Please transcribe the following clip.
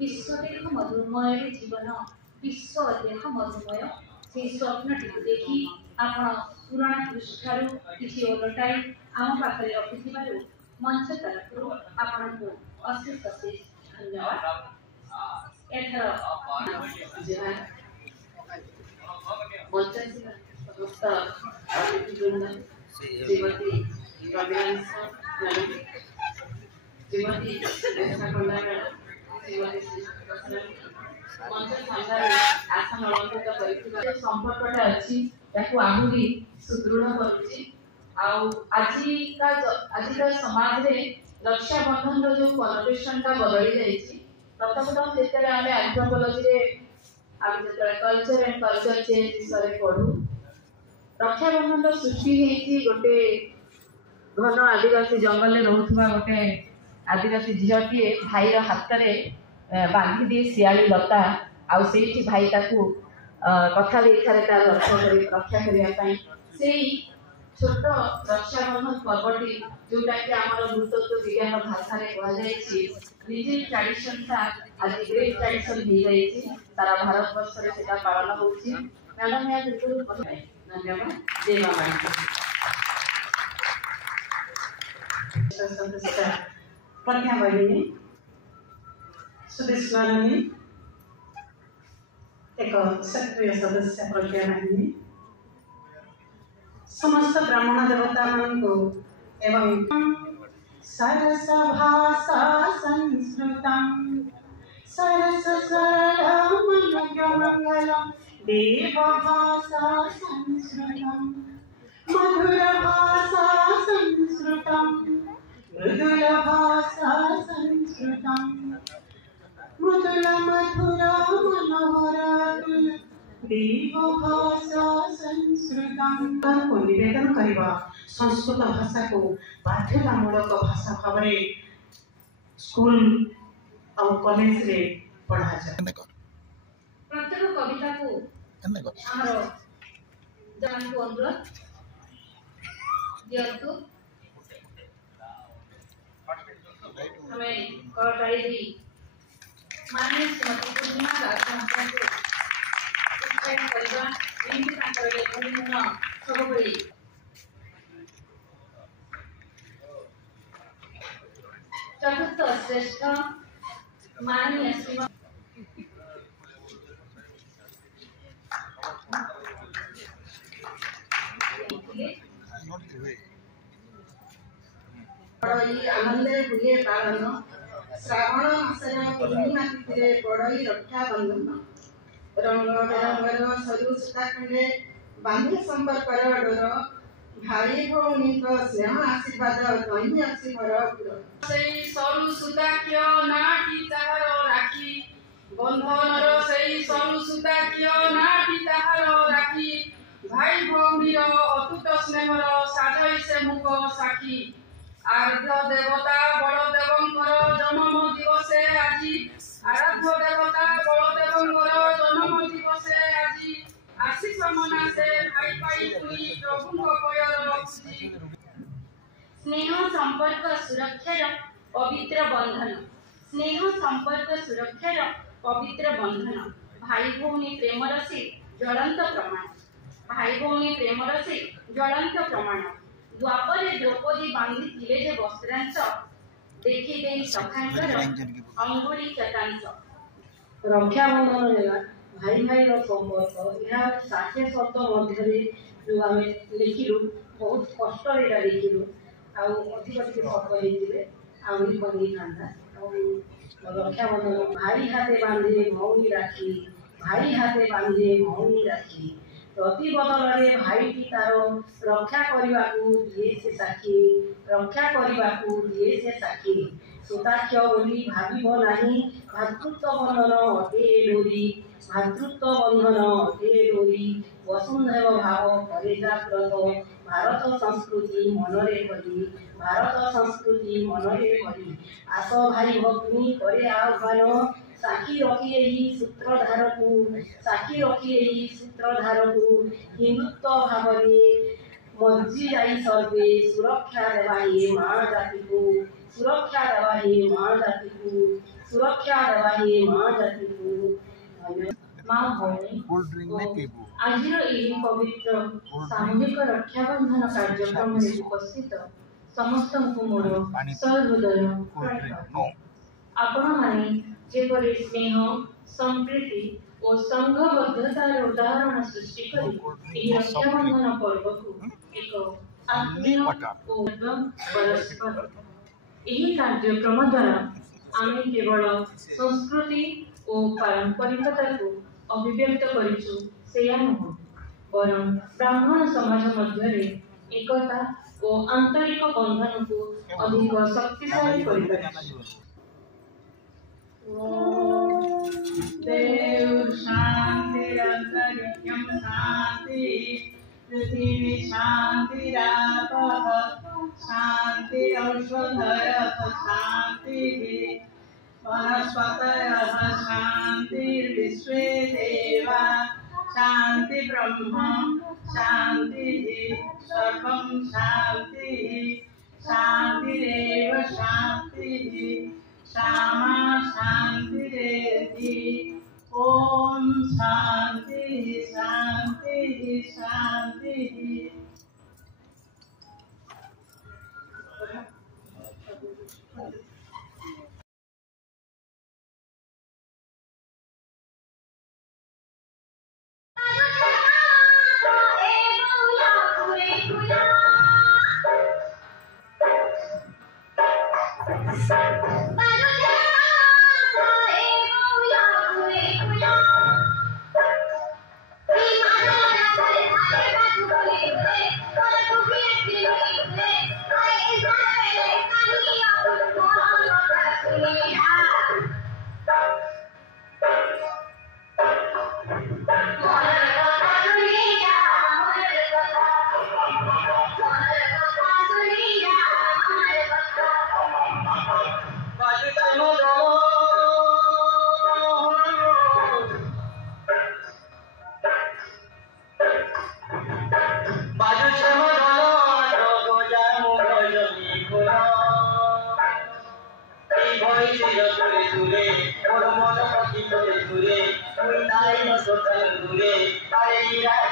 विश्वदेह मधुमय जीवन विश्वदेह मधुमय से स्वप्न देखी आप पुराण पृष्ठार किसी ओलटाई आम पाखे रखि मंच तरफ आपन को अशेष अशेष धन्यवाद। एथर समस्त अतिथिवृंद श्रीमती श्रीमती संपर्कटा अच्छी आहरी सुदृढ़ करुका समाज में रक्षाबंधन जो कनोटेशन टा बदली जाइए प्रथम आम anthropology culture and culture change विषय पढ़ू रक्षाबंधन सृष्टि गोटे घन आदिवासी जंगल में रोकवा गोटे आदिवासी झीटी भाईर हाथ में बांधी दिए शियाली लता आउ भाई कथा तार रक्षा करने छोट रक्षाबंधन पर्वटी जोटा कि आम भूतत्व विज्ञान भाषा कहुई ट्रेडिशन था आज ग्रेट ट्रेडिशन हो जाए सारा भारत वर्ष में पालन हो मैडम या धन्यवाद। जय मामा प्रज्ञा बहिनी सुदेश माननी एक सक्रिय सदस्य प्रज्ञा बहिनी समस्त ब्राह्मण देवता मानू एवं सरस भाषा संस्कृतम सरस मंगलम देव भाषा संस्कृतम मधुर भाषा संस्कृतम मृदुल भाषा संस्कृतम मृदुल मधुर मनोहर देव भाषा संस्कृतम को निवेदन करवा संस्कृत भाषा को बाध्यतामूलक भाषा भाव स्कूल और कॉलेज रे पढ़ा जाए। प्रत्येक कविता को आमर जन को अनुरोध दियंतु हमें करताली दी माननीय श्रीमती पूर्णिमा दास को उत्साहित करबा एमती तांकर लेखन सबबड़ी चतुर्थ श्रेष्ठ माननीय श्रीमती आनंदे हुए पालन श्रावण मासर पूर्णिमा तिथि पड़ई रक्षाबंधन रंग बेरंगर सरु सूता खंडे बांधे संपर्कर डोर भाई भौणी स्नेह आशीर्वाद कहीं अच्छी घर सरु सूता क्यों नाटी ताहार राखी बंधनर से सरु सूता क्यों नाटी ताहार राखी भाई भौणी अतुट स्नेहर साधई से मुख साखी आराध्य देवता बलदेवंकर जन्म दिवसे आज आराध्य देवता बलदेवंकर जन्म दिवसे आज आशीष मना से भाई भाई तुई प्रभु पयर स्नेह संपर्क सुरक्षार पवित्र बंधन स्नेह संपर्क सुरक्षार पवित्र बंधन भाई भौणी प्रेमर से ज्वलंत प्रमाण भाई भौणी प्रेमर से ज्वलंत प्रमाण द्वापर द्रौपदी बांधी थिले जे वस्त्रांश देखि देई सखांकर अंगुली चटांश रक्षाबंधन भाई भाई संपर्क यह 60 शब्द मध्य जो आम लिखिलु बहुत कष्ट लिखिलु अधिक शब्द आहरी बनी था रक्षाबंधन भाई हाथे बांधे भौणी राखी भाई हाथे बांधे भौणी राखी प्रति बदल भाईटी तार रक्षा करने दिए से साक्षी रक्षा करने दिए से साक्षी सुताक्ष बोली भाव नहीं भातृत्व बंधन अटे डोरी भातृत्व बंधन अटे डोरी वसुंधैव भाव करे जाग्रत भारत संस्कृति मनरे भरी भारत संस्कृति मनरे भरी आस भाई भग्नी करे आह्वान साक्षी रखी यही सूत्रधार को साक्षी रखी यही सूत्रधार को हिंदुत्व भाव मज्जी जाई सर्वे सुरक्षा देवा ये माँ जाति को सुरक्षा देवा ये माँ जाति को सुरक्षा देवा ये माँ जाति को माँ भौणी आज पवित्र सामूहिक रक्षाबंधन कार्यक्रम में उपस्थित समस्त मोर सहृदय आपण माने जेपरि स्नेह संप्रीति और संघबद्धतार उदाहरण सृष्टि करी रक्षाबंधन पर्व को एक आत्मीय और परस्पर यही कार्यक्रम द्वारा आम केवल संस्कृति और पारंपरिकता को अभिव्यक्त करिछु सेया नुह बरं ब्राह्मण समाज मध्य एकता और आंतरिक बंधन को अधिक शक्तिशाली करिपारिछु। देव शांतिरंतरिक्षं शांति पृथिवी शांतिरापः शांतिरौषधयः शांतिः वनस्पतयः शांतिर्विश्वे देवा शांति ब्रह्म शांतिः सर्वं शांतिः शांतिरेव शांतिः श्यामा शांतिरेधि ओम शांति शांति शांति। Dure,